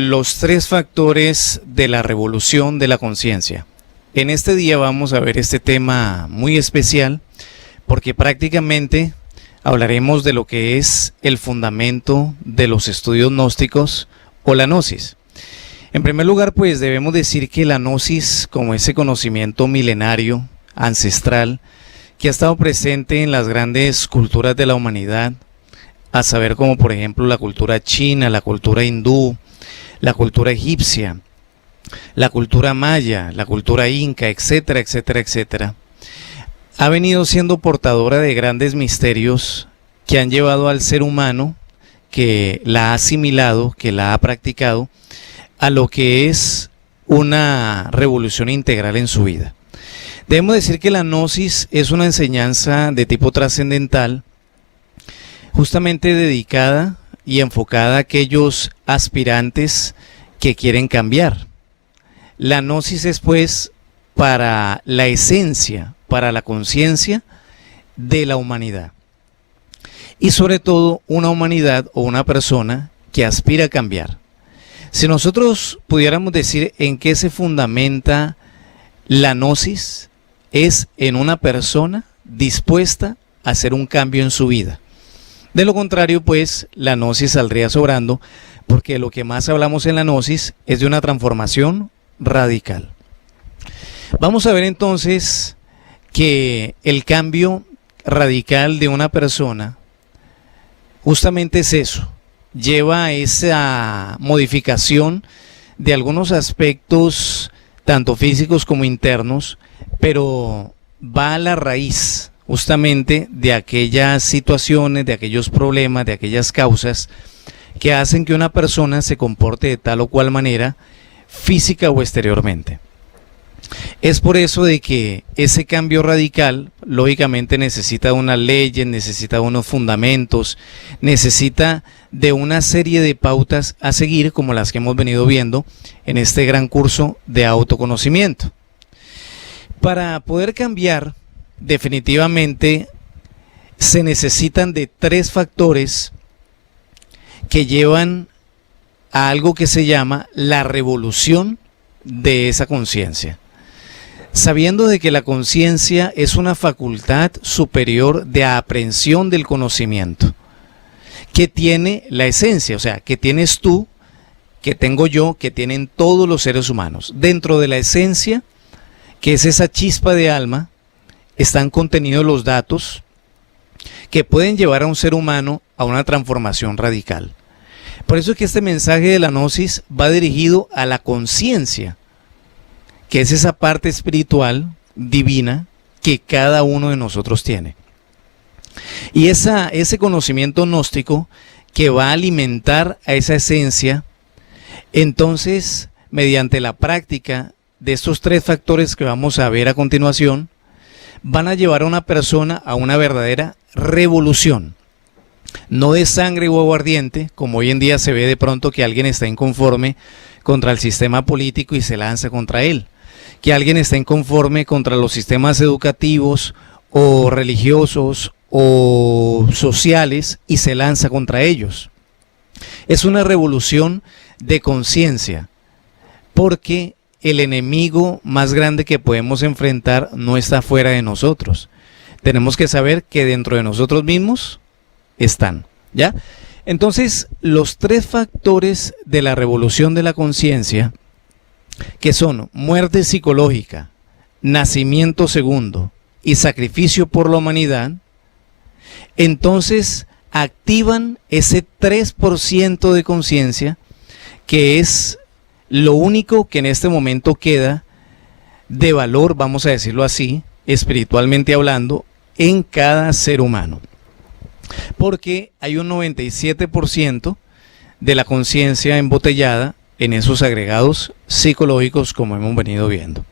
Los tres factores de la revolución de la conciencia. En este día vamos a ver este tema muy especial porque prácticamente hablaremos de lo que es el fundamento de los estudios gnósticos o la gnosis. En primer lugar, pues debemos decir que la gnosis, como ese conocimiento milenario, ancestral, que ha estado presente en las grandes culturas de la humanidad, a saber como por ejemplo la cultura china, la cultura hindú, la cultura egipcia, la cultura maya, la cultura inca, etcétera, etcétera, etcétera, ha venido siendo portadora de grandes misterios que han llevado al ser humano, que la ha asimilado, que la ha practicado, a lo que es una revolución integral en su vida. Debemos decir que la gnosis es una enseñanza de tipo trascendental, justamente dedicada y enfocada a aquellos aspirantes que quieren cambiar. La gnosis es pues para la esencia, para la conciencia de la humanidad. Y sobre todo una humanidad o una persona que aspira a cambiar. Si nosotros pudiéramos decir en qué se fundamenta la gnosis, es en una persona dispuesta a hacer un cambio en su vida. De lo contrario, pues, la gnosis saldría sobrando, porque lo que más hablamos en la gnosis es de una transformación radical. Vamos a ver entonces que el cambio radical de una persona justamente es eso, lleva a esa modificación de algunos aspectos, tanto físicos como internos, pero va a la raíz justamente de aquellas situaciones, de aquellos problemas, de aquellas causas que hacen que una persona se comporte de tal o cual manera, física o exteriormente. Es por eso de que ese cambio radical, lógicamente necesita unas leyes, necesita unos fundamentos, necesita de una serie de pautas a seguir, como las que hemos venido viendo en este gran curso de autoconocimiento. Para poder cambiar, definitivamente se necesitan de tres factores que llevan a algo que se llama la revolución de esa conciencia. Sabiendo de que la conciencia es una facultad superior de aprehensión del conocimiento, que tiene la esencia, o sea, que tienes tú, que tengo yo, que tienen todos los seres humanos. Dentro de la esencia, que es esa chispa de alma, están contenidos los datos que pueden llevar a un ser humano a una transformación radical. Por eso es que este mensaje de la gnosis va dirigido a la conciencia, que es esa parte espiritual, divina, que cada uno de nosotros tiene. Y ese conocimiento gnóstico que va a alimentar a esa esencia, entonces, mediante la práctica de estos tres factores que vamos a ver a continuación, van a llevar a una persona a una verdadera revolución. No de sangre o aguardiente, como hoy en día se ve de pronto que alguien está inconforme contra el sistema político y se lanza contra él. Que alguien está inconforme contra los sistemas educativos o religiosos o sociales y se lanza contra ellos. Es una revolución de conciencia, porque el enemigo más grande que podemos enfrentar no está fuera de nosotros. Tenemos que saber que dentro de nosotros mismos están, ¿ya? Entonces, los tres factores de la revolución de la conciencia, que son muerte psicológica, nacimiento segundo y sacrificio por la humanidad, entonces activan ese 3% de conciencia, que es lo único que en este momento queda de valor, vamos a decirlo así, espiritualmente hablando, en cada ser humano. Porque hay un 97% de la conciencia embotellada en esos agregados psicológicos, como hemos venido viendo.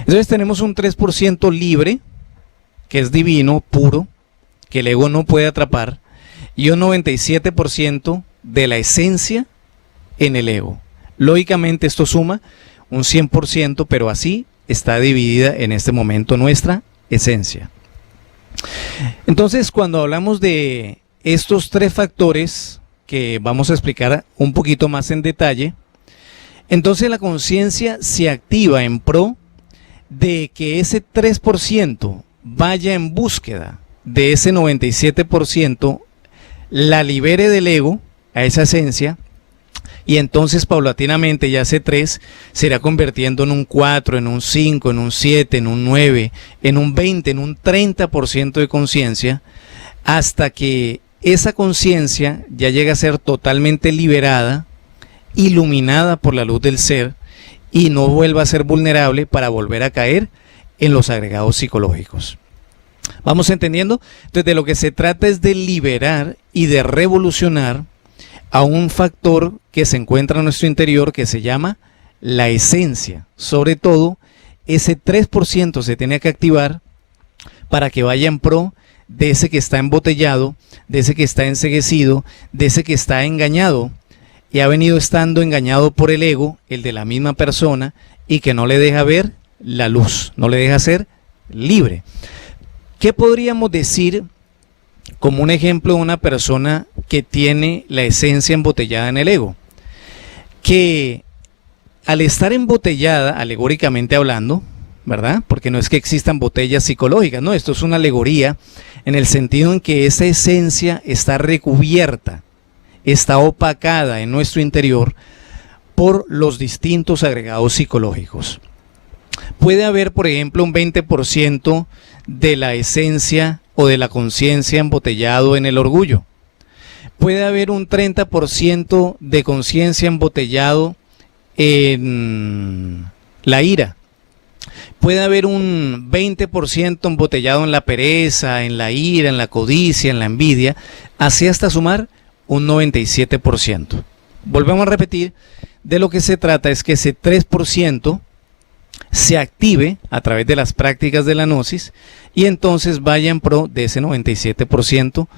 Entonces tenemos un 3% libre, que es divino, puro, que el ego no puede atrapar, y un 97% de la esencia en el ego. Lógicamente esto suma un 100%, pero así está dividida en este momento nuestra esencia. Entonces, cuando hablamos de estos tres factores que vamos a explicar un poquito más en detalle, Entonces la conciencia se activa en pro de que ese 3% vaya en búsqueda de ese 97%, la libere del ego, a esa esencia, y entonces paulatinamente ya ese 3 se irá convirtiendo en un 4, en un 5, en un 7, en un 9, en un 20, en un 30% de conciencia, hasta que esa conciencia ya llega a ser totalmente liberada, iluminada por la luz del ser, y no vuelva a ser vulnerable para volver a caer en los agregados psicológicos. ¿Vamos entendiendo? Entonces, de lo que se trata es de liberar y de revolucionar a un factor que se encuentra en nuestro interior que se llama la esencia. Sobre todo, ese 3% se tiene que activar para que vaya en pro de ese que está embotellado, de ese que está enceguecido, de ese que está engañado y ha venido estando engañado por el ego, el de la misma persona, y que no le deja ver la luz, no le deja ser libre. ¿Qué podríamos decir como un ejemplo de una persona que tiene la esencia embotellada en el ego? Que al estar embotellada, alegóricamente hablando, ¿verdad? Porque no es que existan botellas psicológicas, no, esto es una alegoría en el sentido en que esa esencia está recubierta, está opacada en nuestro interior por los distintos agregados psicológicos. Puede haber, por ejemplo, un 20% de la esencia o de la conciencia embotellado en el orgullo. Puede haber un 30% de conciencia embotellado en la ira. Puede haber un 20% embotellado en la pereza, en la ira, en la codicia, en la envidia, así hasta sumar un 97%. Volvemos a repetir, de lo que se trata es que ese 3% se active a través de las prácticas de la gnosis y entonces vaya en pro de ese 97%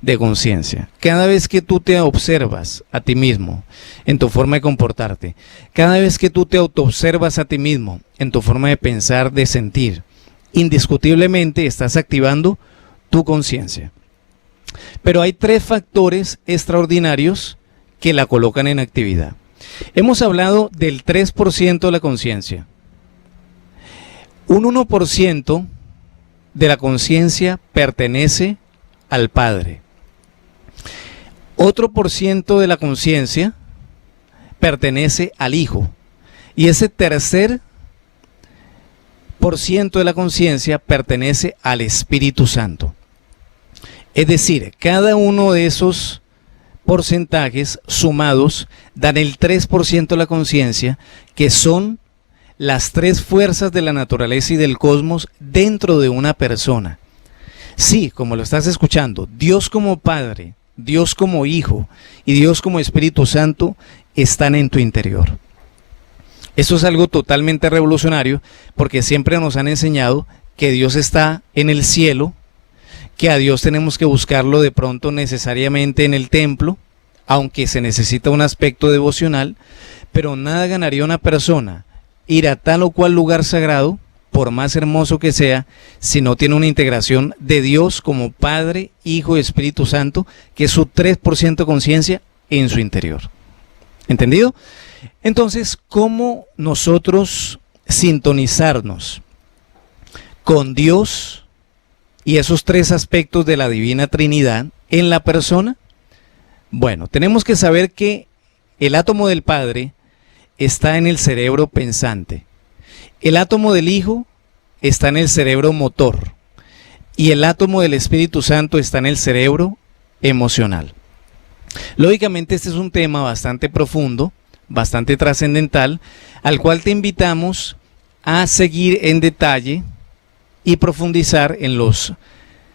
de conciencia. Cada vez que tú te observas a ti mismo en tu forma de comportarte, cada vez que tú te autoobservas a ti mismo en tu forma de pensar, de sentir, indiscutiblemente estás activando tu conciencia. Pero hay 3 factores extraordinarios que la colocan en actividad. Hemos hablado del 3% de la conciencia. Un 1% de la conciencia pertenece al Padre. Otro por ciento de la conciencia pertenece al Hijo. Y ese tercer por ciento de la conciencia pertenece al Espíritu Santo. Es decir, cada uno de esos porcentajes sumados dan el 3% de la conciencia, que son las 3 fuerzas de la naturaleza y del cosmos dentro de una persona. Sí, como lo estás escuchando, Dios como Padre, Dios como Hijo y Dios como Espíritu Santo están en tu interior. Esto es algo totalmente revolucionario porque siempre nos han enseñado que Dios está en el cielo, que a Dios tenemos que buscarlo de pronto necesariamente en el templo, aunque se necesita un aspecto devocional, pero nada ganaría una persona ir a tal o cual lugar sagrado, por más hermoso que sea, si no tiene una integración de Dios como Padre, Hijo y Espíritu Santo, que es su 3% de conciencia en su interior. ¿Entendido? Entonces, ¿cómo nosotros sintonizarnos con Dios y esos 3 aspectos de la Divina Trinidad en la persona? Bueno, tenemos que saber que el átomo del Padre está en el cerebro pensante. El átomo del Hijo está en el cerebro motor. Y el átomo del Espíritu Santo está en el cerebro emocional. Lógicamente este es un tema bastante profundo, bastante trascendental, al cual te invitamos a seguir en detalle y profundizar en los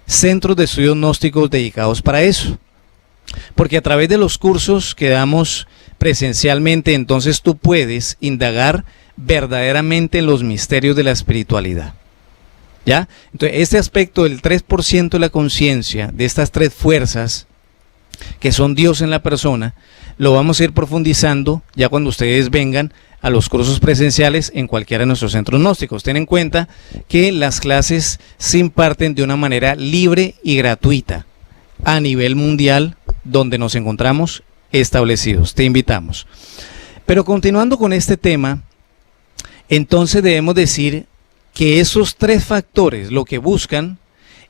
centros de estudios gnósticos dedicados para eso. Porque a través de los cursos que damos presencialmente, entonces tú puedes indagar verdaderamente en los misterios de la espiritualidad. ¿Ya? Entonces, este aspecto del 3% de la conciencia, de estas 3 fuerzas que son Dios en la persona, lo vamos a ir profundizando ya cuando ustedes vengan a los cursos presenciales en cualquiera de nuestros centros gnósticos. Ten en cuenta que las clases se imparten de una manera libre y gratuita a nivel mundial donde nos encontramos establecidos. Te invitamos. Pero continuando con este tema, entonces debemos decir que esos tres factores lo que buscan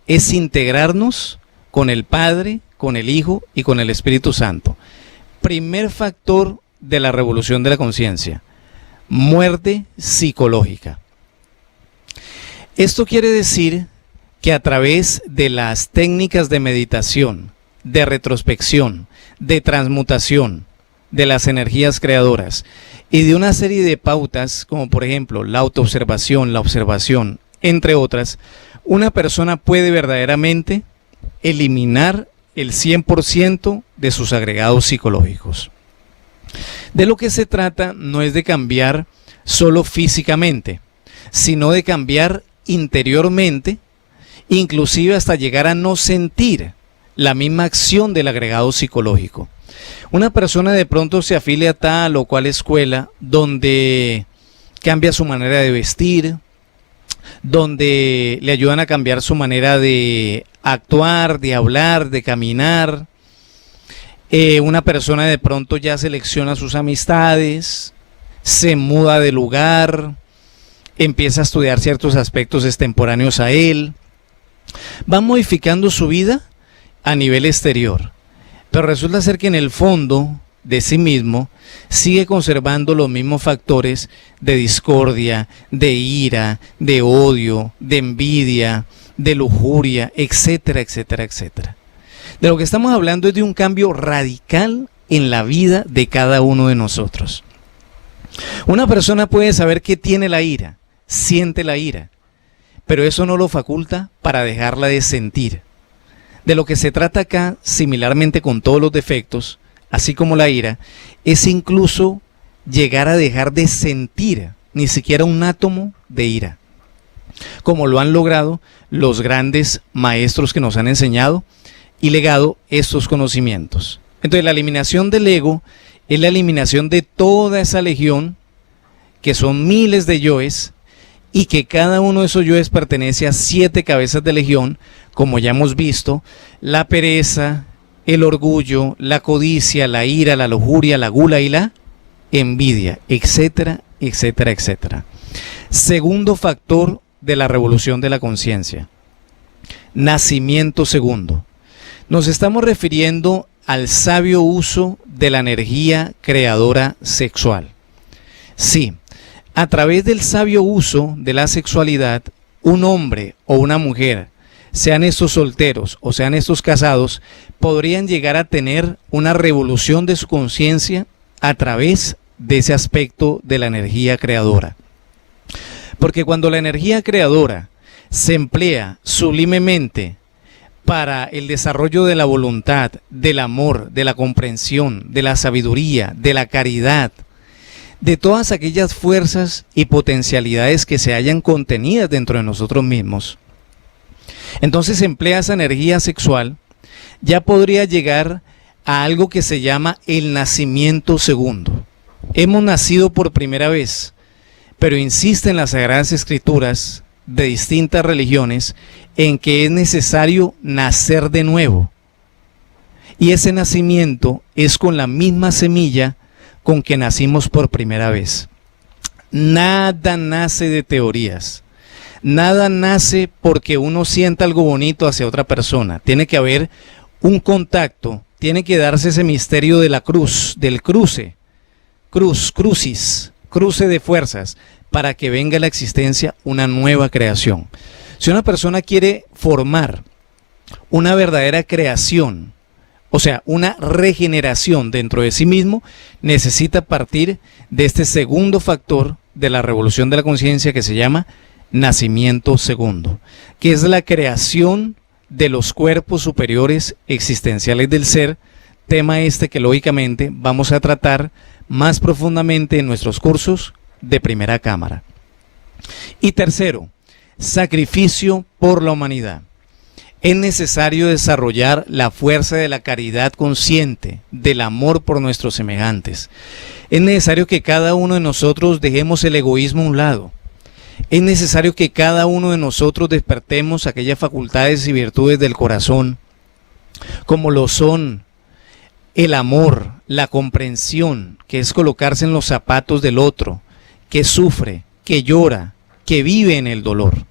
es integrarnos con el Padre, con el Hijo y con el Espíritu Santo. Primer factor de la revolución de la conciencia: muerte psicológica. Esto quiere decir que a través de las técnicas de meditación, de retrospección, de transmutación de las energías creadoras y de una serie de pautas, como por ejemplo la autoobservación, la observación, entre otras, una persona puede verdaderamente eliminar el 100% de sus agregados psicológicos. De lo que se trata no es de cambiar solo físicamente, sino de cambiar interiormente, inclusive hasta llegar a no sentir la misma acción del agregado psicológico. Una persona de pronto se afilia a tal o cual escuela donde cambia su manera de vestir, donde le ayudan a cambiar su manera de actuar, de hablar, de caminar. Una persona de pronto ya selecciona sus amistades, se muda de lugar, empieza a estudiar ciertos aspectos extemporáneos a él, va modificando su vida a nivel exterior, pero resulta ser que en el fondo de sí mismo sigue conservando los mismos factores de discordia, de ira, de odio, de envidia, de lujuria, etcétera, etcétera, etcétera. De lo que estamos hablando es de un cambio radical en la vida de cada uno de nosotros. Una persona puede saber que tiene la ira, siente la ira, pero eso no lo faculta para dejarla de sentir. De lo que se trata acá, similarmente con todos los defectos, así como la ira, es incluso llegar a dejar de sentir ni siquiera un átomo de ira, como lo han logrado los grandes maestros que nos han enseñado y legado estos conocimientos. Entonces, la eliminación del ego es la eliminación de toda esa legión, que son miles de yoes, y que cada uno de esos yoes pertenece a 7 cabezas de legión, como ya hemos visto: la pereza, el orgullo, la codicia, la ira, la lujuria, la gula y la envidia, etcétera, etcétera, etcétera. Segundo factor de la revolución de la conciencia: nacimiento segundo. Nos estamos refiriendo al sabio uso de la energía creadora sexual. Sí, a través del sabio uso de la sexualidad, un hombre o una mujer, sean estos solteros o sean estos casados, podrían llegar a tener una revolución de su conciencia a través de ese aspecto de la energía creadora. Porque cuando la energía creadora se emplea sublimemente para el desarrollo de la voluntad, del amor, de la comprensión, de la sabiduría, de la caridad, de todas aquellas fuerzas y potencialidades que se hallan contenidas dentro de nosotros mismos, entonces se emplea esa energía sexual, ya podría llegar a algo que se llama el nacimiento segundo. Hemos nacido por primera vez, pero insisten las Sagradas Escrituras de distintas religiones en que es necesario nacer de nuevo. Y ese nacimiento es con la misma semilla con que nacimos por primera vez. Nada nace de teorías. Nada nace porque uno sienta algo bonito hacia otra persona. Tiene que haber un contacto, tiene que darse ese misterio de la cruz, del cruce, crucis, cruce de fuerzas, para que venga a la existencia una nueva creación. Si una persona quiere formar una verdadera creación, o sea, una regeneración dentro de sí mismo, necesita partir de este segundo factor de la revolución de la conciencia que se llama nacimiento segundo, que es la creación de los cuerpos superiores existenciales del ser, tema este que lógicamente vamos a tratar más profundamente en nuestros cursos de primera cámara. Y tercero, sacrificio por la humanidad. Es necesario desarrollar la fuerza de la caridad consciente, del amor por nuestros semejantes. Es necesario que cada uno de nosotros dejemos el egoísmo a un lado. Es necesario que cada uno de nosotros despertemos aquellas facultades y virtudes del corazón, como lo son el amor, la comprensión, que es colocarse en los zapatos del otro, que sufre, que llora, que vive en el dolor.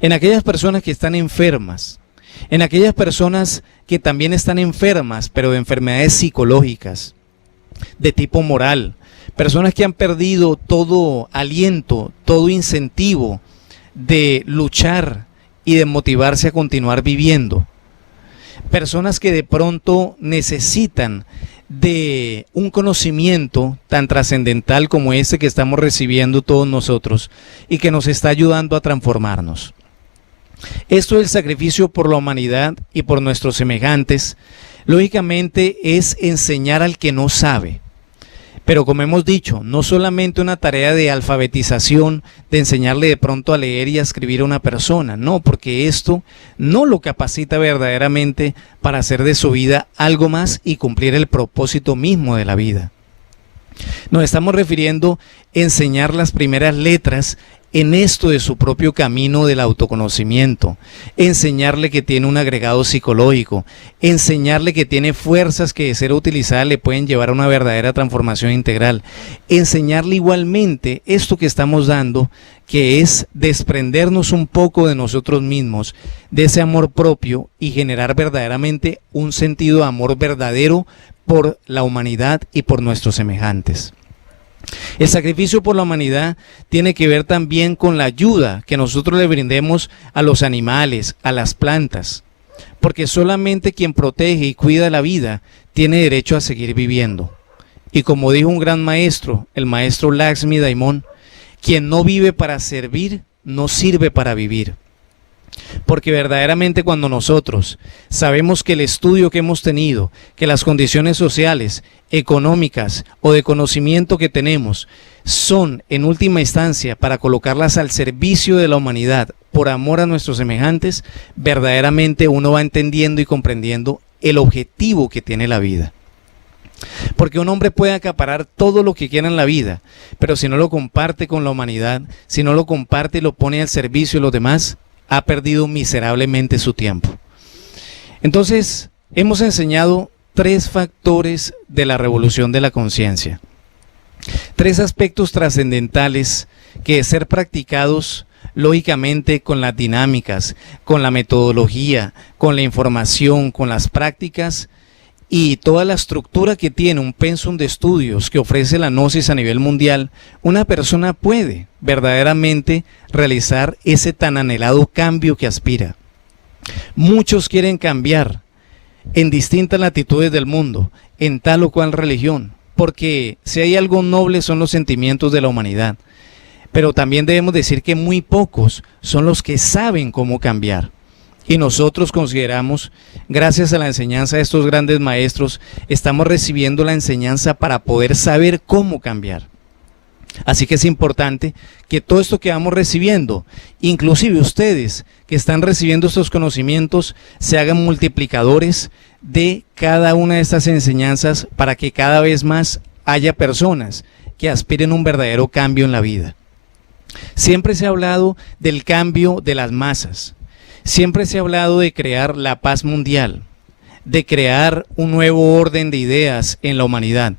En aquellas personas que están enfermas, en aquellas personas que también están enfermas, pero de enfermedades psicológicas, de tipo moral, personas que han perdido todo aliento, todo incentivo de luchar y de motivarse a continuar viviendo. Personas que de pronto necesitan de un conocimiento tan trascendental como este que estamos recibiendo todos nosotros y que nos está ayudando a transformarnos. Esto del sacrificio por la humanidad y por nuestros semejantes, lógicamente es enseñar al que no sabe. Pero como hemos dicho, no solamente una tarea de alfabetización, de enseñarle de pronto a leer y a escribir a una persona, no, porque esto no lo capacita verdaderamente para hacer de su vida algo más y cumplir el propósito mismo de la vida. Nos estamos refiriendo a enseñar las primeras letras en esto de su propio camino del autoconocimiento, enseñarle que tiene un agregado psicológico, enseñarle que tiene fuerzas que de ser utilizadas le pueden llevar a una verdadera transformación integral, enseñarle igualmente esto que estamos dando, que es desprendernos un poco de nosotros mismos, de ese amor propio y generar verdaderamente un sentido de amor verdadero por la humanidad y por nuestros semejantes. El sacrificio por la humanidad tiene que ver también con la ayuda que nosotros le brindemos a los animales, a las plantas, porque solamente quien protege y cuida la vida tiene derecho a seguir viviendo. Y como dijo un gran maestro, el maestro Lakshmi Daimon, quien no vive para servir, no sirve para vivir. Porque verdaderamente cuando nosotros sabemos que el estudio que hemos tenido, que las condiciones sociales, económicas o de conocimiento que tenemos son en última instancia para colocarlas al servicio de la humanidad por amor a nuestros semejantes, verdaderamente uno va entendiendo y comprendiendo el objetivo que tiene la vida. Porque un hombre puede acaparar todo lo que quiera en la vida, pero si no lo comparte con la humanidad, si no lo comparte y lo pone al servicio de los demás, ha perdido miserablemente su tiempo. Entonces, hemos enseñado 3 factores de la revolución de la conciencia. 3 aspectos trascendentales que de ser practicados lógicamente con las dinámicas, con la metodología, con la información, con las prácticas y toda la estructura que tiene un pensum de estudios que ofrece la Gnosis a nivel mundial, una persona puede verdaderamente realizar ese tan anhelado cambio que aspira. Muchos quieren cambiar en distintas latitudes del mundo, en tal o cual religión, porque si hay algo noble son los sentimientos de la humanidad. Pero también debemos decir que muy pocos son los que saben cómo cambiar. Y nosotros consideramos, gracias a la enseñanza de estos grandes maestros, estamos recibiendo la enseñanza para poder saber cómo cambiar. Así que es importante que todo esto que vamos recibiendo, inclusive ustedes que están recibiendo estos conocimientos, se hagan multiplicadores de cada una de estas enseñanzas para que cada vez más haya personas que aspiren a un verdadero cambio en la vida. Siempre se ha hablado del cambio de las masas. Siempre se ha hablado de crear la paz mundial, de crear un nuevo orden de ideas en la humanidad.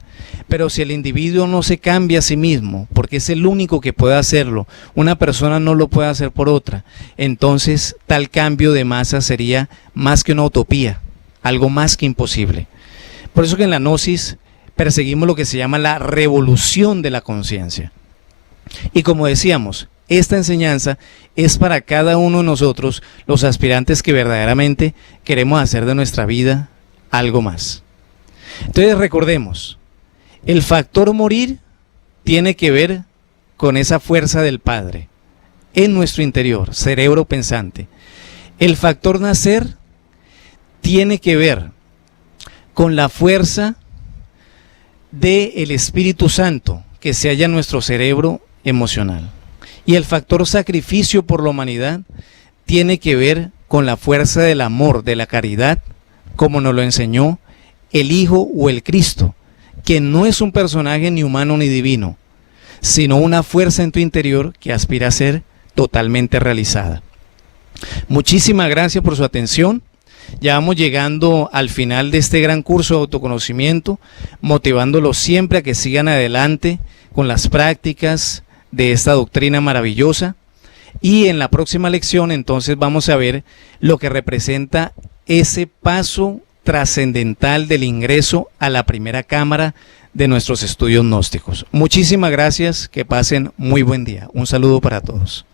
Pero si el individuo no se cambia a sí mismo, porque es el único que puede hacerlo, una persona no lo puede hacer por otra, entonces tal cambio de masa sería más que una utopía, algo más que imposible. Por eso que en la Gnosis perseguimos lo que se llama la revolución de la conciencia. Y como decíamos, esta enseñanza es para cada uno de nosotros, los aspirantes que verdaderamente queremos hacer de nuestra vida algo más. Entonces recordemos, el factor morir tiene que ver con esa fuerza del Padre en nuestro interior, cerebro pensante. El factor nacer tiene que ver con la fuerza del Espíritu Santo que se halla en nuestro cerebro emocional. Y el factor sacrificio por la humanidad tiene que ver con la fuerza del amor, de la caridad, como nos lo enseñó el Hijo o el Cristo, que no es un personaje ni humano ni divino, sino una fuerza en tu interior que aspira a ser totalmente realizada. Muchísimas gracias por su atención. Ya vamos llegando al final de este gran curso de autoconocimiento, motivándolos siempre a que sigan adelante con las prácticas de esta doctrina maravillosa. Y en la próxima lección entonces vamos a ver lo que representa ese paso trascendental del ingreso a la primera cámara de nuestros estudios gnósticos. Muchísimas gracias, que pasen muy buen día. Un saludo para todos.